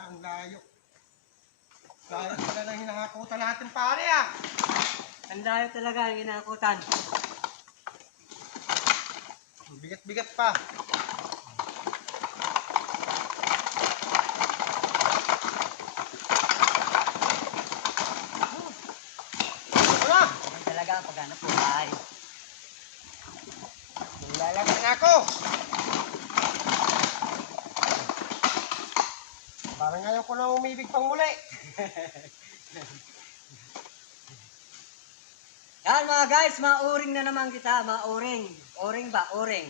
na ang layo. Layo pala nang hinahakutan natin pare ah. Ang layo talaga ang hinahakutan. Bigat-bigat pa. Wala! Ang talaga ang paghanap buhay. Lalagyan ako. Parang ngayon ko na umibig pang muli. Yan mga guys, mauring na naman kita, mauring. Uring ba? Uring.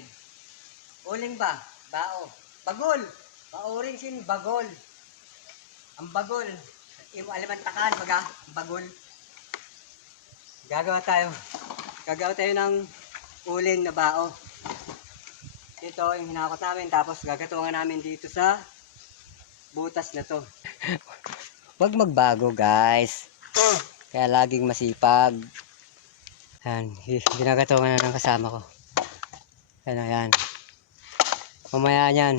Uling ba? Bao. Bagol. Mauring sin bagol. Ang bagol. Yung alimantakan, baga. Bagol. Gagawa tayo. Gagawa tayo ng uling na bao. Ito yung hinakot namin, tapos gagatungan namin dito sa butas na to. Huwag magbago guys. Kaya laging masipag. Yan, ginagatungan na ng kasama ko. Yan o yan. Mamaya yan.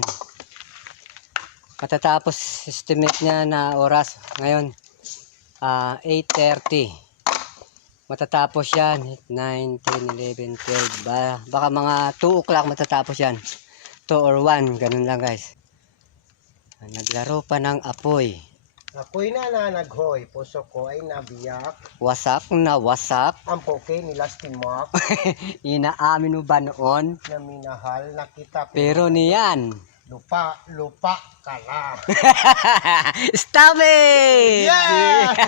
Matatapos estimate niya na oras. Ngayon, 8:30. Matatapos yan. 9, 10, 11, 12. Baka mga 2 o'clock matatapos yan. 2 or 1. Ganun lang guys. Naglaro pa ng apoy. Ako'y nananaghoy, puso ko ay nabiyak. Wasak na wasak. Ang poke ni Lastin Mark Inaamin mo ba noon? na minahal na kita. Pero niyan. Lupa ka na. Stop it! Yeah!